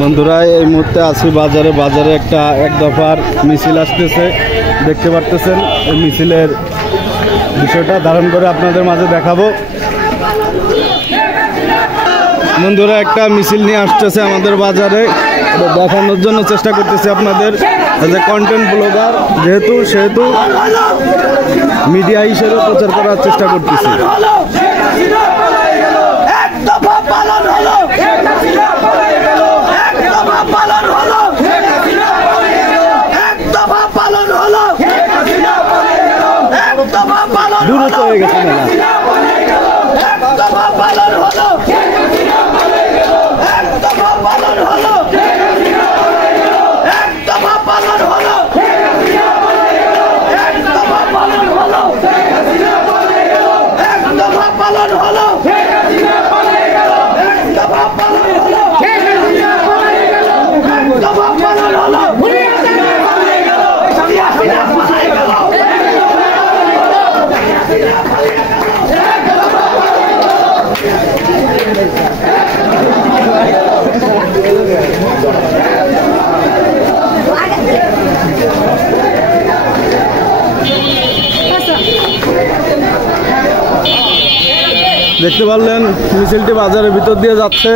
বন্ধুরা এই মুহূর্তে আছি বাজারে। বাজারে একটা এক দফার মিছিল আসতেছে, দেখতে পারতেছেন। এই মিছিলের বিষয়টা ধারণ করে আপনাদের মাঝে দেখাবো। বন্ধুরা একটা মিছিল নিয়ে আসতেছে আমাদের বাজারে, দেখানোর জন্য চেষ্টা করতেছি আপনাদের। যে কন্টেন্ট ব্লগার সেহেতু মিডিয়া হিসেবে প্রচার করার চেষ্টা করতেছি। দ্রুত হয়ে গেছে মেলা। দেখতে পারলেন মিছিলটি বাজারের ভিতর দিয়ে যাচ্ছে।